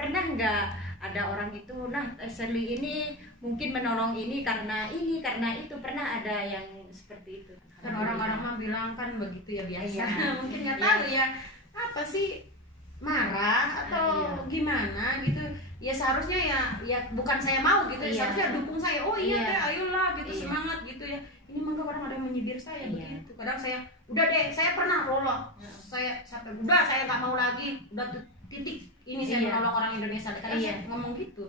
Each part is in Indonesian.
pernah nggak ada orang itu, nah Shirley ini mungkin menolong ini karena itu, pernah ada yang seperti itu? Kan orang-orang mah bilang kan begitu ya biasa. Mungkin nggak Iya. tahu ya apa sih, marah atau gimana gitu. Ya seharusnya ya bukan saya mau gitu, ya seharusnya dukung saya. Oh iya deh, ayolah gitu, semangat gitu ya. Ini mangga kadang ada yang menyibir saya begitu. Kadang saya udah deh, saya pernah rolok. Saya sampai udah saya nggak mau lagi, udah titik ini saya menolong orang Indonesia. Kadang saya ngomong gitu.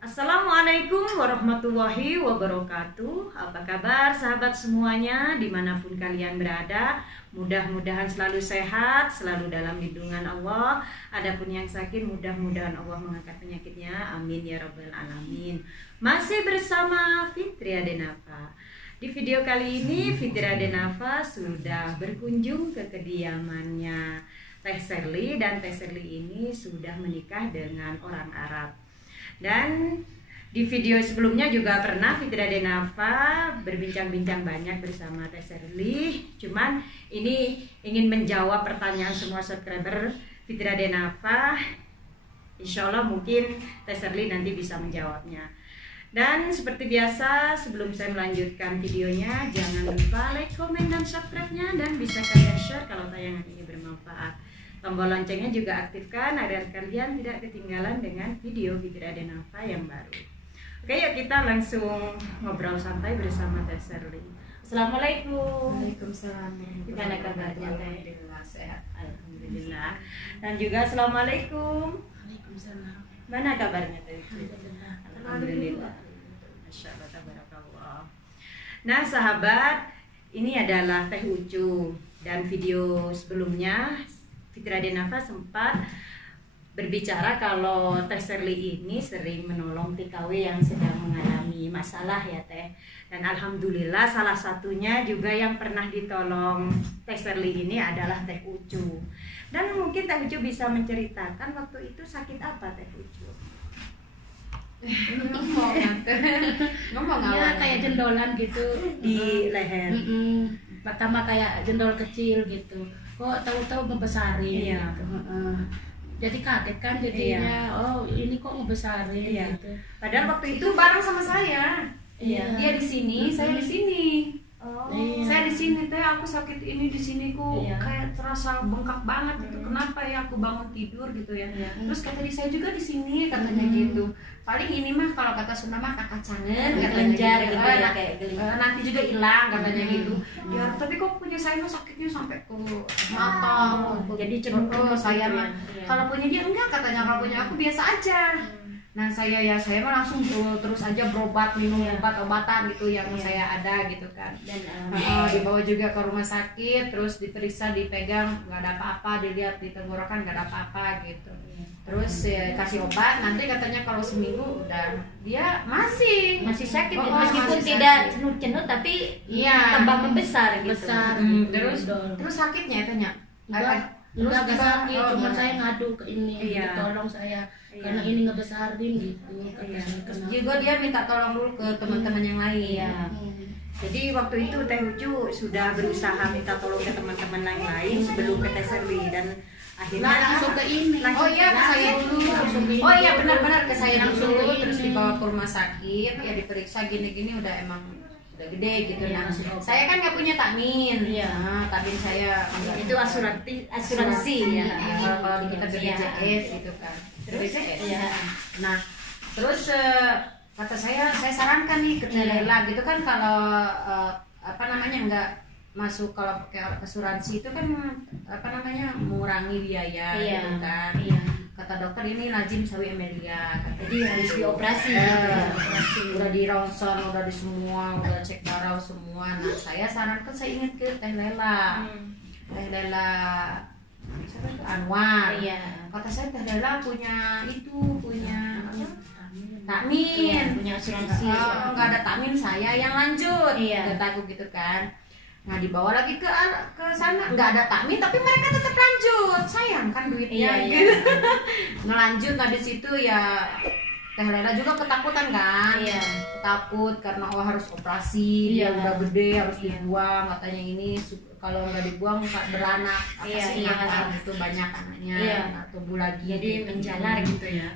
Assalamualaikum warahmatullahi wabarakatuh. Apa kabar sahabat semuanya dimanapun kalian berada? Mudah-mudahan selalu sehat, selalu dalam lindungan Allah. Adapun yang sakit, mudah-mudahan Allah mengangkat penyakitnya. Amin ya rabbal alamin. Masih bersama Fitri Adenafa. Di video kali ini Fitri Adenafa sudah berkunjung ke kediamannya Teh Shirley, dan Teh Shirley ini sudah menikah dengan orang Arab. Dan di video sebelumnya juga pernah Fitri Adenafa berbincang-bincang banyak bersama Teh Shirley. Cuman ini ingin menjawab pertanyaan semua subscriber Fitri Adenafa. Insya Allah mungkin Teh Shirley nanti bisa menjawabnya. Dan seperti biasa, sebelum saya melanjutkan videonya, jangan lupa like, komen, dan subscribe-nya, dan bisa kalian share kalau tayangan ini bermanfaat. Tombol loncengnya juga aktifkan agar kalian tidak ketinggalan dengan video Fitri Adenafa yang baru. Oke, yuk kita langsung ngobrol santai bersama Teh Shirley. Assalamualaikum. Waalaikumsalam. Gimana kabarnya Teh? Alhamdulillah sehat. Alhamdulillah. Dan juga assalamualaikum. Waalaikumsalam. Mana kabarnya Teh? Alhamdulillah. Alhamdulillah. Masya Allah, tabarakallah. Nah sahabat, ini adalah Teh Ucu. Dan video sebelumnya Fitri Adenafa sempat berbicara kalau Teh Shirley ini sering menolong TKW yang sedang mengalami masalah ya Teh. Dan alhamdulillah salah satunya juga yang pernah ditolong Teh Shirley ini adalah Teh Ucu. Dan mungkin Teh Ucu bisa menceritakan waktu itu sakit apa Teh Ucu? Ngomong Ya kayak jendolan gitu Di leher. Pertama kayak jendol kecil gitu, kok tahu-tahu ngebesarin Iya. gitu. Jadi kaget kan jadinya, oh ini kok ngebesarin gitu. Padahal waktu itu bareng sama saya. Iya. Dia di sini, saya di sini. Oh. Iya. Saya di sini Teh, aku sakit ini di sini kok Iya. kayak terasa bengkak banget gitu. Kenapa ya aku bangun tidur gitu ya. Terus kata dia saya juga di sini katanya gitu. Paling ini mah kalau kata Sunda mah kakak cangen katanya Gelenjar gitu. gitu ya, kayak gelenjar. Nanti juga hilang katanya gitu. Ya tapi kok punya saya mah sakitnya sampai ke mata. Jadi cenderung Saya gitu mah ya. kalau punya dia enggak katanya, kalau punya aku biasa aja. Nah saya mah langsung terus aja berobat, minum obat-obatan gitu yang saya ada gitu kan. Dan Dibawa juga ke rumah sakit, terus diperiksa, dipegang, nggak ada apa-apa, dilihat di tenggorokan nggak ada apa-apa gitu. Terus kasih obat, nanti katanya kalau seminggu udah dia masih sakit Oh, meskipun masih tidak sakit. cenut-cenut tapi Iya. tambah membesar gitu. Besar terus sakitnya tanya enggak sakit, cuma enggak. saya ngadu ke ini, Iya. tolong saya Iya. karena ini ngebesarin gitu. Iya. Kenapa? juga dia minta tolong dulu ke teman-teman yang lain. Iya. Jadi waktu itu Teh Ucu sudah berusaha minta tolong ke teman-teman yang lain sebelum ke Teh Shirley, dan akhirnya Langsung ke ini. Oh iya ke saya dulu. Langsung ke ini. Oh iya benar-benar ke saya Langsung dulu, ke terus ini. dibawa ke rumah sakit, ya diperiksa gini-gini udah emang udah gede gitu. Iya, Nah, masih oke. saya kan nggak punya takmin. Iya. Nah, takmin saya enggak. itu asuransi ya. Iya, kalau di kita Iya. BPJS gitu kan. Terus? BPJS. Iya. Nah, terus kata saya sarankan nih ke Lela gitu kan, kalau apa namanya nggak masuk kalau pakai asuransi itu kan apa namanya mengurangi biaya Iya. gitu kan. Iya. Kata dokter ini lazim sawi Amelia, Jadi harus dioperasi gitu ya. udah di ronsen, udah di semua, udah cek darah semua. Nah saya sarankan, saya ingat ke Teh Lela, Teh Lela siapa itu? Anwar. Iya. Kata saya Teh Lela punya takmin, Iya, punya asuransi. nggak ada takmin saya yang lanjut, Iya. kata aku gitu kan. Nah dibawa lagi ke sana, nggak ada takmin tapi mereka tetap lanjut, sayang kan duitnya Iya, gitu. Ngelanjut, nah di situ ya Teh Lela juga ketakutan kan? Iya. Takut karena harus operasi, dia Iya. udah gede harus dibuang, katanya ini kalau nggak dibuang beranak, apa Iya, sih iya. nakal gitu banyak anaknya, Iya. nggak tumbuh lagi. Jadi gitu. menjalar gitu ya.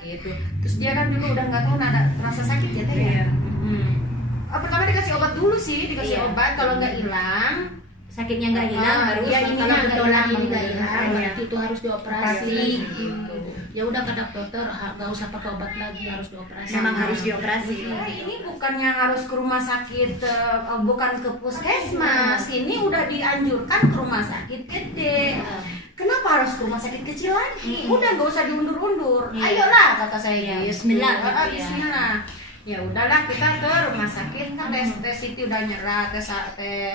Gitu. Terus dia kan juga udah nggak tahan ada rasa sakit ya teh ya. Iya. Pertama dikasih obat dulu sih, dikasih Iya. obat kalau nggak hilang. Sakitnya nggak hilang baru Iya, Kalau ininya gejolak ini nggak Iya. hilang, berarti itu harus dioperasi. Operasi. Gitu. Ya udah kata dokter, nggak usah pakai obat lagi, harus dioperasi. memang harus dioperasi. Ini bukannya harus ke rumah sakit, bukan ke puskesmas. Ini udah dianjurkan ke rumah sakit gede. Kenapa harus ke rumah sakit kecil lagi? Udah nggak usah diundur-undur. Iya. Ayolah kata saya. Iya, gitu. bismillah gitu ya. Bismillah. Ya udahlah kita ke rumah sakit kan tes Siti udah nyerah, tes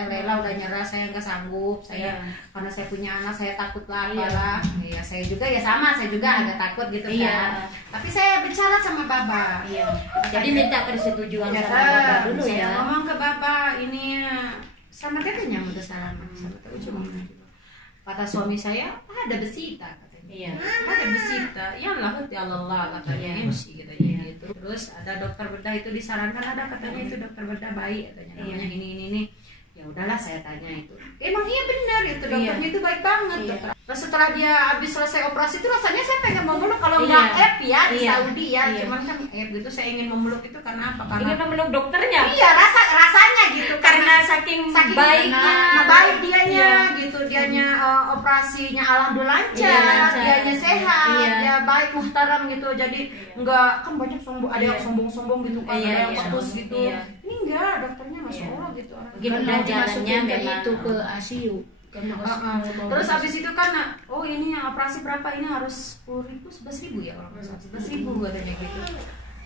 Lela udah nyerah, saya nggak sanggup, saya karena saya punya anak saya takut lah apalah. Iya, saya juga ya sama, saya juga agak takut gitu Iya. kan. Tapi saya bicara sama Baba. Iya. Jadi minta persetujuan Ya, sama Bapak dulu saya ya. ngomong ke Bapak ini sama tetenya mau salaman sama teh cuma kata suami saya ada besita katanya. Iya. Ada besita, ya lah ya Allah katanya Iya. MC katanya gitu. Terus ada dokter bedah itu disarankan ada katanya itu dokter bedah baik katanya namanya ini. Ya udahlah saya tanya itu. Emang iya benar itu dokternya itu baik banget. Iya. Dokter. Terus setelah dia habis selesai operasi itu rasanya saya pengen memeluk kalau Iya. nggak app ya di Iya. Saudi ya. Iya. Cuman kan app gitu saya ingin memeluk itu karena apa? Karena Ingin memeluk dokternya iya rasanya gitu karena saking baiknya. baik dianya Iya. gitu dianya operasinya alhamdulillah lancar, Iya, lancar. dianya sehat, Iya. dia baik muhtaram gitu jadi enggak kan banyak sombong ada yang Iya. sombong gitu kan Iya, ada yang iya. petus gitu Iya. ini enggak dokternya masya Iya. Allah gitu orang Mungkin Kan udah mau dimasukin jalannya ke memang. itu ke ICU. Kan Terus habis itu kan, oh ini yang operasi berapa ini harus 10.000, 11.000 ya kalau nggak salah 11.000 katanya gitu.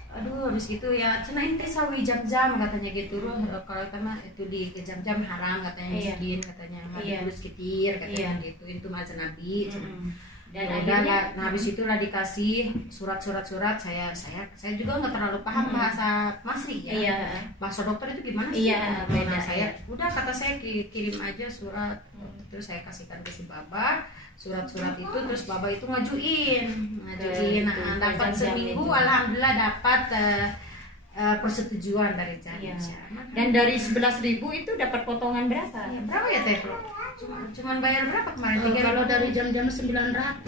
Aduh habis gitu ya, cina inti sawi jam-jam katanya gitu. Kalau sama itu di jam-jam haram katanya Iya. miskin katanya, Iya. harus ketir katanya Iya. gitu. Itu mazan Nabi. Dan Ya udah, akhirnya nah habis itulah dikasih surat saya juga nggak terlalu paham bahasa Masri ya. Iya. Bahasa dokter itu gimana sih? Iya, Nah, beda, saya iya. udah kata saya kirim aja surat. Terus saya kasihkan ke si Baba surat-surat itu terus Baba itu ngajuin. Itu, Nah, dapat jam-jam seminggu itu. alhamdulillah dapat persetujuan dari Iya. Janisha. Dan dari 11.000 itu dapat potongan berapa? Ya, berapa ya Teh? Cuman bayar berapa kemarin? kalau 3.000? dari jam-jam 900,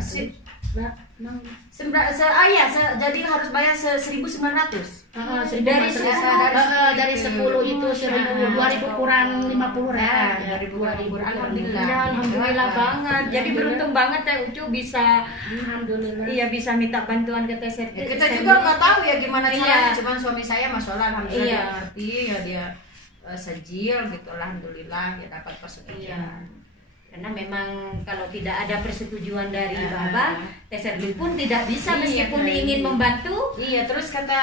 Sip. Iya, Jadi harus bayar 1.900. dari dari 10 itu 1.000, 2.000 kurang 50 Ya, ribu. dari 2.000 alhamdulillah. Ya, alhamdulillah banget. Jadi beruntung banget ya Ucu bisa Alhamdulillah. bisa minta bantuan ke TSR. Ya, kita juga nggak tahu ya gimana caranya. Iya. Cuman suami saya masya Allah alhamdulillah Iya. dia ngerti ya dia sejil gitu alhamdulillah ya dapat persetujuan. Iya. Karena memang kalau tidak ada persetujuan dari Bapak, TSR pun tidak bisa Iya, meskipun iya. ingin membantu. Iya terus kata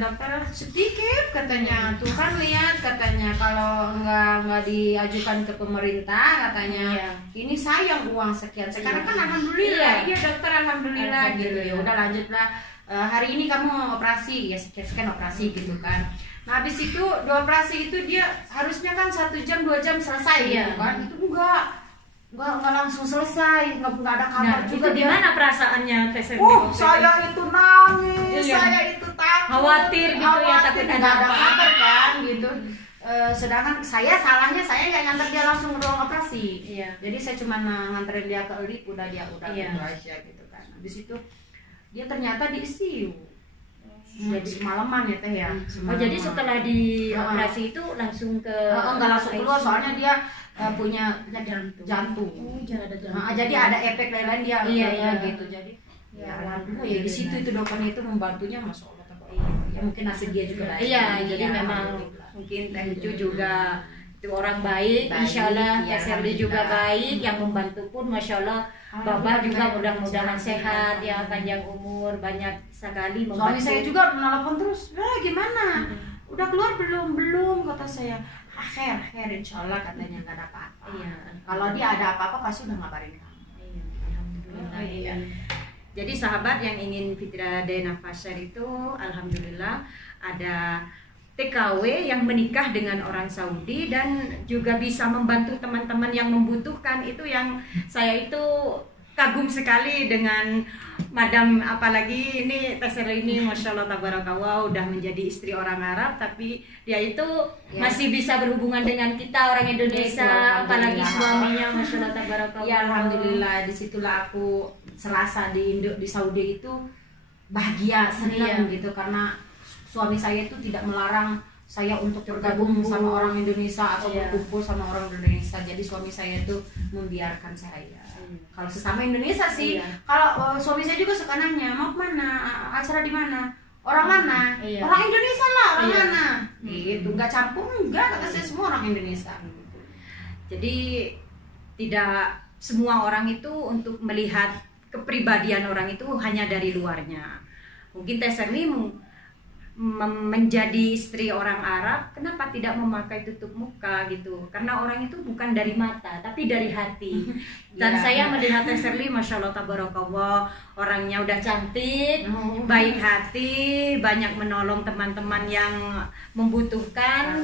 dokter sedikit katanya tuh kan lihat katanya kalau nggak diajukan ke pemerintah katanya Iya. ini sayang uang sekian sekarang kan alhamdulillah iya dokter alhamdulillah gitu ya udah lanjutlah. Hari ini kamu operasi ya sekian operasi gitu kan. Nah habis itu dua operasi itu dia harusnya kan 1 jam 2 jam selesai Iya. gitu kan itu enggak langsung selesai nggak ada kabar Nah, juga itu dia. gimana perasaannya TSR? Saya itu nangis, Iya. saya itu takut, Khawatir gitu ya, takut ada nggak ada apa-apa. kabar kan gitu. Sedangkan salahnya saya nggak nganter dia langsung ke ruang operasi. Iya. Jadi saya cuma nganterin dia ke lip, udah Iya. gitu aja gitu kan. Habis itu dia ternyata di ICU. Jadi semalaman ya teh ya. Oh, jadi setelah di operasi itu langsung ke nggak langsung keluar soalnya dia punya jantung. Oh, jangan ada jantung. Nah, jadi ada efek lain-lain dia Iya. gitu. Jadi ya alhamdulillah ya di situ itu dokternya itu membantunya masya Allah. Ya mungkin nasib dia juga baik. Iya, jadi Ya, memang alhamdulillah. mungkin Teh Ucu juga itu orang baik, insya Allah ya, TSRD juga alhamdulillah. baik, yang membantu pun masya Allah Bapak juga mudah-mudahan sehat ya, panjang umur, banyak sekali membantu. Suami saya juga menelpon terus, gimana? Udah keluar belum kata saya. Khair insya Allah katanya nggak ada apa-apa. Iya. Kalau dia ada apa-apa pasti udah ngabarin kamu. Iya, alhamdulillah. Iya. Jadi sahabat yang ingin Fitra Dena Fasher itu alhamdulillah ada TKW yang menikah dengan orang Saudi dan juga bisa membantu teman-teman yang membutuhkan. Itu yang saya itu kagum sekali dengan Madam, apalagi ini Teh ini Masya Allah tabarakallah udah menjadi istri orang Arab, tapi dia itu masih bisa berhubungan dengan kita orang Indonesia, apalagi suaminya Masya Allah tabarakallah. Ya alhamdulillah, disitulah aku serasa di Saudi itu bahagia, senang gitu, karena suami saya itu tidak melarang saya untuk bergabung sama orang Indonesia atau berkumpul sama orang Indonesia. Jadi suami saya itu membiarkan saya. Kalau sesama Indonesia sih, kalau suami saya juga suka nanya, mau kemana, acara di mana, orang mana, orang Indonesia lah, orang mana, gitu. Nggak campur, enggak, kata saya semua orang Indonesia. Jadi tidak semua orang itu untuk melihat kepribadian orang itu hanya dari luarnya. Mungkin Teh Serli menjadi istri orang Arab, kenapa tidak memakai tutup muka gitu? Karena orang itu bukan dari mata, tapi dari hati. Dan saya melihat Teh Serli, Masya Allah tabarakallah, orangnya udah cantik, baik hati, banyak menolong teman-teman yang membutuhkan.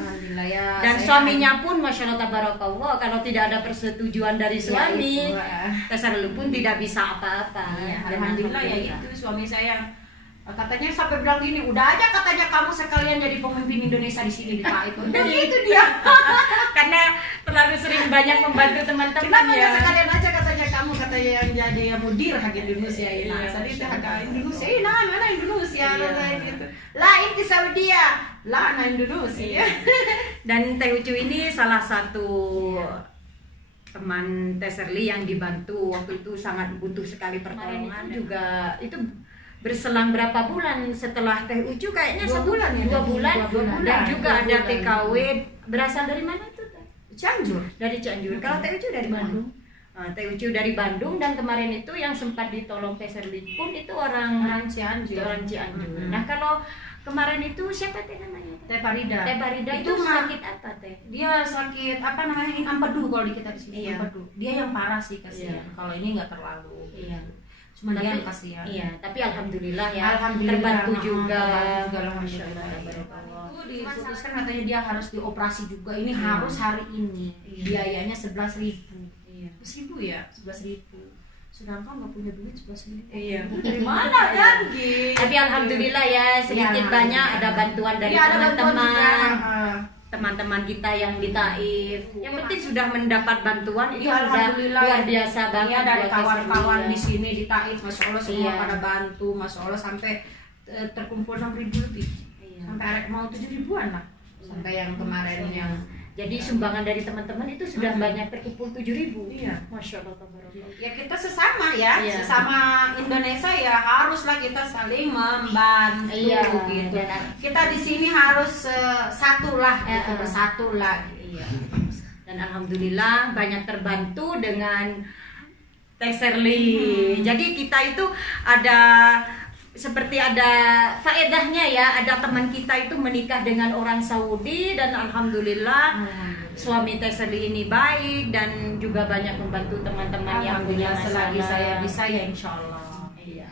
Dan suaminya pun Masya Allah tabarakallah, kalau tidak ada persetujuan dari suami, Teh Serli pun tidak bisa apa-apa. Alhamdulillah ya itu suami saya. Katanya sampai bilang gini, udah aja katanya kamu sekalian jadi pemimpin Indonesia di sini di Taif. Itu dia. Karena terlalu sering banyak membantu teman-teman ya. Sekalian aja katanya kamu katanya yang jadi mudir hak Indonesia ini. Jadi itu hak Indonesia. Mana Indonesia gitu. Lah ini Saudi ya. Lah Indonesia. Dan Teh Ucu ini salah satu teman Teh Serli yang dibantu waktu itu, sangat butuh sekali pertolongan. Juga itu berselang berapa bulan setelah Teh Ucu, kayaknya 2 bulan ya, 2 bulan. Dan juga ada bulan. TKW berasal dari mana itu? Cianjur. Dari Cianjur. Kalau Teh Ucu dari Bandung. Teh Ucu dari Bandung, dan kemarin itu yang sempat ditolong Teh Serli pun itu orang Cianjur. Nah kalau kemarin itu siapa Teh namanya? Teh Farida. Teh Farida itu sakit apa Teh? Dia sakit apa namanya, ini empedu kalau di kita di sini. Empedu. Dia yang parah sih kasihan. Kalau ini nggak terlalu. Cuma dia yang kasihan. Tapi alhamdulillah ya. Alhamdulillah, terbantu juga. Masya Allah. Itu diputuskan katanya dia harus dioperasi juga. Ini harus hari ini. Biayanya 11.000. 11.000 ya, 11.000. Sedangkan nggak punya duit 11.000. Dari mana kan? Tapi alhamdulillah ya, sedikit banyak ada bantuan dari teman-teman kita yang di Taif. Yang penting sudah mendapat bantuan itu sudah luar biasa banget. Dari kawan-kawan di sini di Taif, Masya Allah semua pada bantu, Masya Allah sampai terkumpul 6.000 lebih. Sampai mau 7.000-an lah. Sampai yang kemarin yang jadi sumbangan dari teman-teman itu sudah banyak terkumpul 7.000. Masya Allah. Ya kita sesama ya, sesama Indonesia ya haruslah kita saling membantu gitu. Kita di sini harus satulah, gitu, bersatulah. Dan alhamdulillah banyak terbantu dengan Teh Serli. Jadi kita itu seperti ada faedahnya ya, ada teman kita itu menikah dengan orang Saudi, dan alhamdulillah suami Teh Serli ini baik dan juga banyak membantu teman-teman yang punya masalah. Selagi saya bisa ya insya Allah.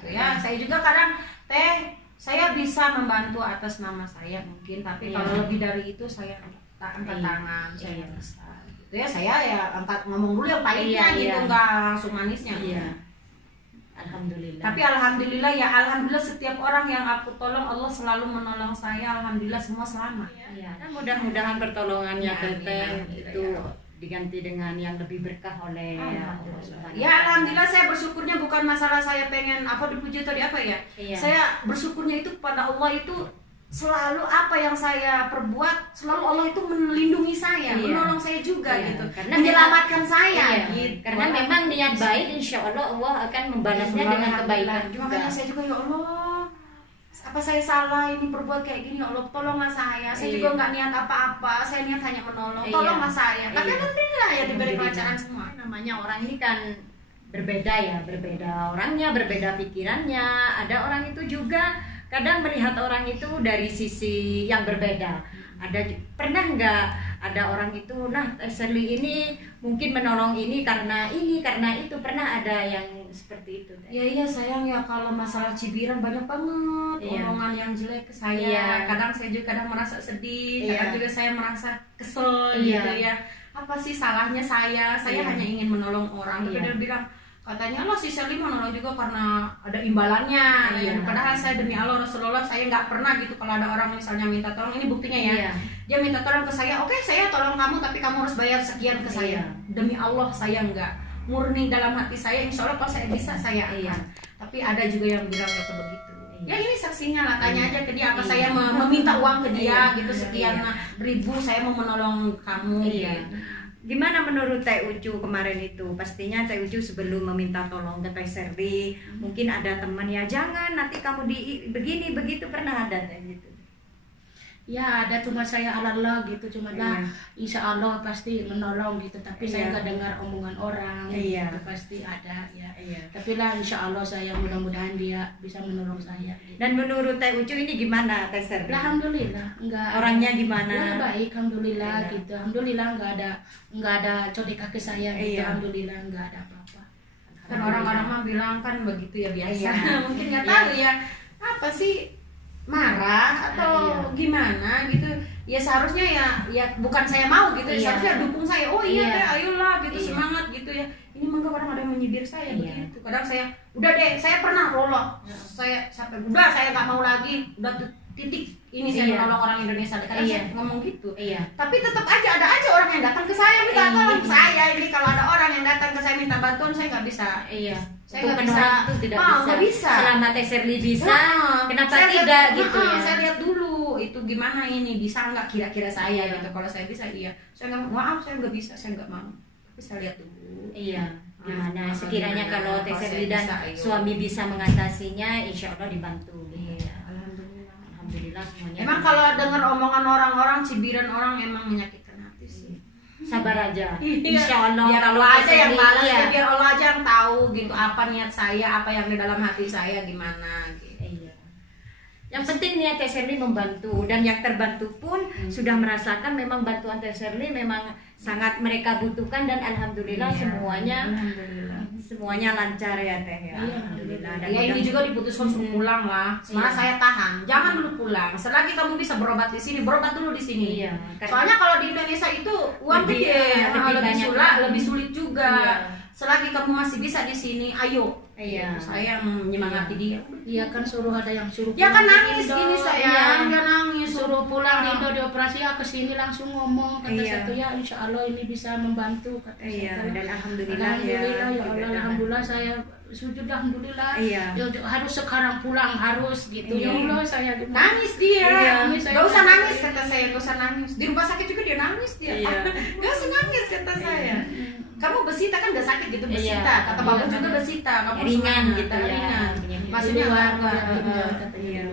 Ya saya juga kadang saya bisa membantu atas nama saya mungkin, tapi kalau lebih dari itu saya angkat tangan, saya bisa. Gitu ya, saya ya angkat ngomong dulu yang pahitnya gitu, nggak langsung manisnya. Alhamdulillah. Tapi alhamdulillah ya, alhamdulillah setiap orang yang aku tolong Allah selalu menolong saya. Alhamdulillah semua selamat. Dan mudah-mudahan pertolongannya Teteh itu diganti dengan yang lebih berkah oleh Allah. Ya alhamdulillah saya bersyukurnya bukan masalah saya pengen apa dipuji atau apa ya. Saya bersyukurnya itu kepada Allah itu selalu apa yang saya perbuat selalu Allah itu melindungi saya, menolong saya juga gitu, karena menyelamatkan saya gitu. Karena memang niat baik insya Allah akan membalasnya dengan kebaikan juga. Makanya saya juga ya Allah, apa saya salah ini perbuat kayak gini ya Allah, tolonglah saya juga nggak niat apa-apa, saya niat hanya menolong, tolonglah saya. Tapi alhamdulillah ya diberi kelancaran semua. Namanya orang ini kan berbeda ya, berbeda orangnya, berbeda pikirannya. Ada orang itu juga kadang melihat orang itu dari sisi yang berbeda. Pernah nggak ada orang itu, nah Teh Serli ini mungkin menolong ini karena itu, pernah ada yang seperti itu? Iya sayang ya, kalau masalah cibiran banyak banget omongan yang jelek ke saya. Kadang saya juga merasa sedih, kadang juga saya merasa kesel gitu ya. Apa sih salahnya saya hanya ingin menolong orang. Tapi dia bilang katanya Allah si Sherly mau nolong juga karena ada imbalannya. Padahal saya demi Allah Rasulullah saya nggak pernah gitu kalau ada orang misalnya minta tolong, ini buktinya ya. Dia minta tolong ke saya, oke saya tolong kamu tapi kamu harus bayar sekian ke saya. Demi Allah saya nggak, murni dalam hati saya, insya Allah kalau saya bisa saya akan. Tapi ada juga yang bilang nggak begitu. Ya ini saksinya lah, tanya aja ke dia apa saya meminta uang ke dia gitu sekian ribu saya mau menolong kamu. Gitu. Gimana menurut Teh Ucu kemarin itu? Pastinya Teh Ucu sebelum meminta tolong ke Teh Sherly, mungkin ada teman ya jangan nanti kamu begini begitu, pernah ada Teh gitu? Ya ada, cuma saya Allah gitu, cuma lah insya Allah pasti menolong gitu, tapi saya nggak dengar omongan orang gitu, pasti ada ya. Tapi lah insya Allah saya mudah-mudahan dia bisa menolong saya gitu. Dan menurut Teh Ucu ini gimana Teh Sherly? Alhamdulillah enggak, orangnya gimana? Ya, baik alhamdulillah gitu, alhamdulillah nggak ada codek kaki saya gitu, alhamdulillah nggak ada apa-apa. Kan orang-orang mah bilang kan begitu ya biasa. Mungkin nggak tahu ya apa sih, marah atau gimana gitu ya, seharusnya ya bukan saya mau gitu, seharusnya dukung saya, oh iya deh ayolah gitu, semangat gitu ya. Ini mangga kadang ada yang menyibir saya begitu, kadang saya udah deh saya pernah rolok, saya sampai udah saya nggak mau lagi, udah titik ini saya menolong orang Indonesia, kadang saya ngomong gitu. Tapi tetap aja ada aja orang yang datang ke saya minta tolong. Saya ini kalau ada orang yang datang ke saya minta bantuan saya nggak bisa. Saya nggak bisa. Nggak bisa. Selama Teh Sherly bisa, kenapa tidak gitu ya? Saya lihat dulu itu gimana ini, bisa nggak kira-kira saya gitu. Kalau saya bisa saya nggak mau, maaf saya nggak bisa, saya nggak mau. Tapi saya lihat dulu. Gimana sekiranya kalau Teh Sherly dan suami bisa mengatasinya, insya Allah dibantu. Alhamdulillah semuanya. Emang kalau dengar omongan orang-orang, cibiran orang emang menyakitkan hati sih. Sabar aja. Insya Allah biar Allah aja yang balas, biar Allah aja yang tahu gitu apa niat saya, apa yang di dalam hati saya gimana gitu. Yang penting niat Teh Sherly membantu, dan yang terbantu pun sudah merasakan memang bantuan Teh Sherly memang sangat mereka butuhkan, dan alhamdulillah semuanya lancar ya Teh ya. Alhamdulillah. Dan ini juga diputuskan suruh pulang lah. Sebenarnya saya tahan, jangan dulu pulang. Selagi kamu bisa berobat di sini, berobat dulu di sini. Soalnya kalau di Indonesia itu uang gede, lebih sulit juga. Selagi kamu masih bisa di sini, ayo. Saya menyemangati dia. Iya kan suruh ada yang suruh. Ya kan nangis gini saya, dia nangis suruh pulang di Indo dioperasi, ya kesini langsung ngomong kata satu ya insya Allah ini bisa membantu kata dan alhamdulillah ya Allah, alhamdulillah saya sujud alhamdulillah. Harus sekarang pulang harus gitu. Ya Allah saya nangis dia. Gak usah nangis kata saya, gak usah nangis. Di rumah sakit juga dia nangis dia. Gak usah nangis kata saya. Kamu besita kan gak sakit gitu, besita. Kata bapak juga besita. Kamu ringan gitu ya. Ringan. Maksudnya enggak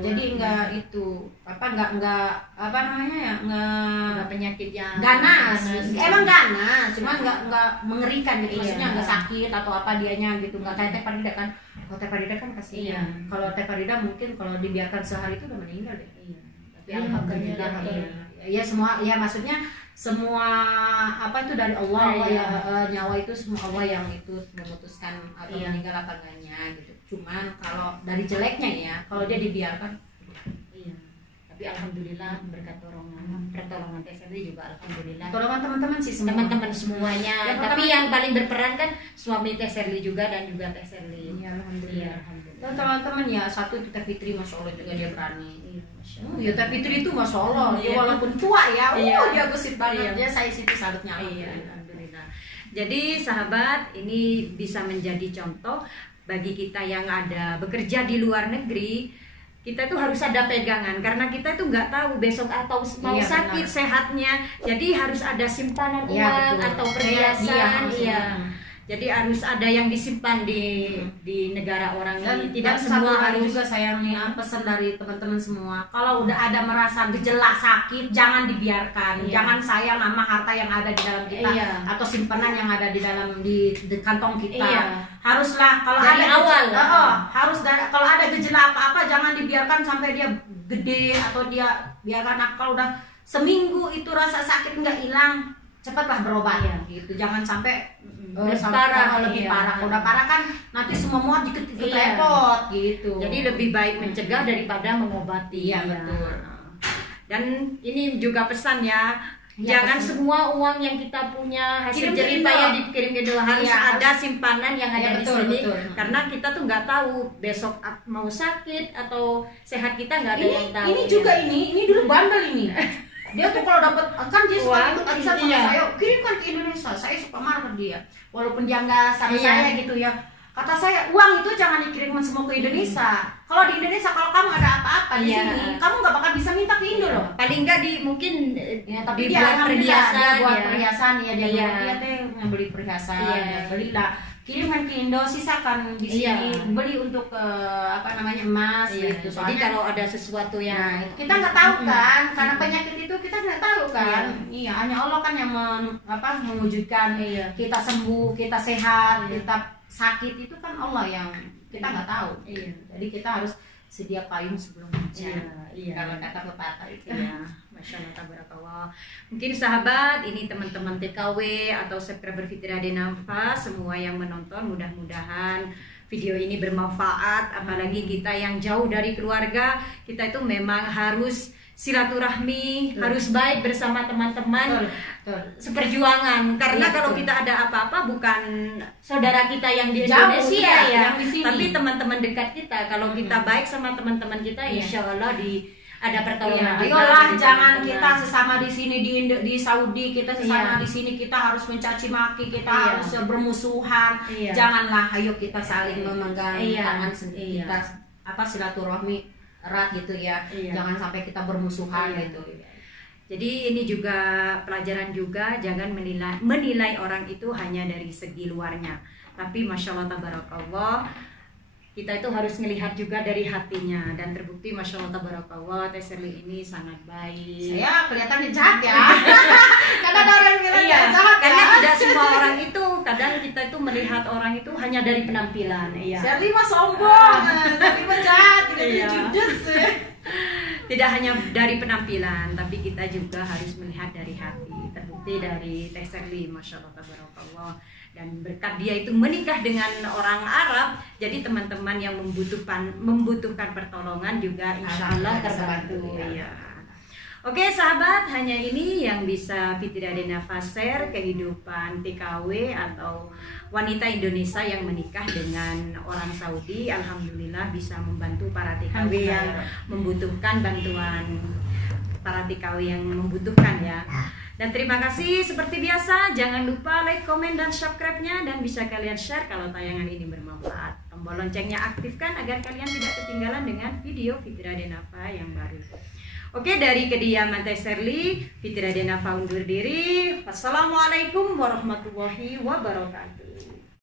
jadi enggak itu enggak apa namanya ya, enggak penyakit yang ganas. Emang ganas, cuma enggak mengerikan gitu. Maksudnya enggak sakit atau apa dianya gitu. Enggak kayak Teh Farida kan. Kalau Teh Farida kan kasihan. Kalau Teh Farida mungkin kalau dibiarkan sehari itu udah meninggal deh. Tapi alhamdulillah ya semua ya, maksudnya semua apa itu dari Allah, nyawa itu semua Allah yang itu memutuskan atau meninggal apa enggaknya gitu. Cuman kalau dari jeleknya ya, kalau dia dibiarkan, tapi alhamdulillah berkat pertolongan Teh Sherly juga alhamdulillah. Tolongan teman-teman sih semua. Teman-teman semuanya. Tapi yang paling berperan kan suami Teh Sherly juga dan juga Teh Sherly. Alhamdulillah. Dan teman-teman ya, satu itu Teh Fitri, masya Allah juga dia berani. Ya Teh Fitri itu masya Allah, dia walaupun tua ya, dia gesit banget. Dia saya situ salutnya. Alhamdulillah. Jadi sahabat, ini bisa menjadi contoh bagi kita yang ada bekerja di luar negeri. Kita tuh harus ada pegangan, karena kita tuh nggak tahu besok atau mau sakit sehatnya. Jadi harus ada simpanan uang atau perhiasan. Jadi harus ada yang disimpan di negara orang ini. Tidak semua harus. Juga sayang nih pesan dari teman-teman semua. Kalau udah ada merasa gejala sakit, jangan dibiarkan. Jangan sayang sama harta yang ada di dalam kita atau simpanan yang ada di dalam di kantong kita. Haruslah kalau dari ada awal. Kalau ada gejala apa-apa jangan dibiarkan sampai dia gede atau dia biarkan. Kalau udah seminggu itu rasa sakit nggak hilang, cepatlah berobat gitu. Jangan sampai lebih parah. Kalau udah parah kan nanti semua muat ikut repot gitu. Jadi lebih baik mencegah daripada mengobati. Betul. Dan ini juga pesan ya, Jangan semua uang yang kita punya hasil Kirim ke jerih Indo. payah dikirim ke Indo, harus Iya, ada simpanan yang ada di betul, sini. betul. Karena kita tuh nggak tahu besok mau sakit atau sehat kita, nggak ada yang tahu. Ini juga ini dulu bandel ini. Dia tuh kalau dapat kan dia suka Uang, ikut arisan sama iya. saya, kirimkan ke Indonesia. Saya suka marah ke dia. Walaupun dia nggak sama Iya. saya gitu ya. Kata saya, uang itu jangan dikirim semua ke Indonesia. Kalau di Indonesia, kalau kamu ada apa-apa di Iya. sini, kamu nggak bakal bisa minta ke Indo loh. Paling nggak mungkin Ya, tapi dia dibuat alhamdulillah, perhiasan, dia buat ya. perhiasan ya, dia Iya. dia teh beli perhiasan, Iya. ya, belilah kirimkan ke Indo, sisakan di sini, Iya. beli untuk emas Iya. gitu. Jadi Soalnya kalau ada sesuatu yang kita nggak tahu kan, karena penyakit itu kita nggak tahu kan. Iya, hanya Allah kan yang mewujudkan Iya. kita sembuh, kita sehat, Iya. kita sakit itu kan Allah yang kita nggak tahu. Iya. Jadi kita harus sedia payung sebelum hujan. Iya. Kalau kata pepatah itu. Iya, Masya Allah, tabarakallah. Mungkin sahabat, ini teman-teman TKW atau subscriber Fitri Adenafa, semua yang menonton, mudah-mudahan video ini bermanfaat. Apalagi kita yang jauh dari keluarga, kita itu memang harus silaturahmi, harus baik bersama teman-teman, Betul. seperjuangan. Karena Iya, kalau betul. kita ada apa-apa, bukan saudara kita yang di Jauh, Indonesia iya, ya, yang di sini. tapi teman-teman dekat kita. Kalau kita baik sama teman-teman kita, Iya. insya Allah ada pertolongan. Iya, juga ayolah dari jangan teman-teman. kita sesama di sini di Saudi, kita sesama Iya. di sini kita harus mencaci maki, kita Iya. harus bermusuhan. Iya. Janganlah, ayo kita saling memegang Iya. tangan Iya. kita silaturahmi erat gitu ya. Iya. Jangan sampai kita bermusuhan Iya. gitu. Jadi ini juga pelajaran juga, jangan menilai orang itu hanya dari segi luarnya. Tapi Masya Allah tabarakallah, kita itu harus melihat juga dari hatinya. Dan terbukti Masya Allah tabarakallah, Teh Sherly ini sangat baik. Saya kelihatan jahat ya. Karena ada orang yang bilang Iya, jahat karena ya. tidak semua orang itu, kadang kita itu melihat orang itu hanya dari penampilan. Iya. Sherly mah sombong, Sherly mah jahat, Iya. judes. Tidak hanya dari penampilan, tapi kita juga harus melihat dari hati. Terbukti dari Teh Sherly, Masya Allah tabarakallah. Dan berkat dia itu menikah dengan orang Arab, jadi teman-teman yang membutuhkan pertolongan juga insya Allah terbantu. Iya. Oke sahabat, hanya ini yang bisa Fitri Adenafa share kehidupan TKW atau wanita Indonesia yang menikah dengan orang Saudi. Alhamdulillah bisa membantu para TKW yang membutuhkan bantuan, para TKW yang membutuhkan ya. Dan terima kasih seperti biasa, jangan lupa like, komen, dan subscribe-nya, dan bisa kalian share kalau tayangan ini bermanfaat. Tombol loncengnya aktifkan agar kalian tidak ketinggalan dengan video Fitri Adenafa yang baru. Oke, dari kediaman Teh Sherly, Fitri Adenafa undur diri. Wassalamualaikum warahmatullahi wabarakatuh.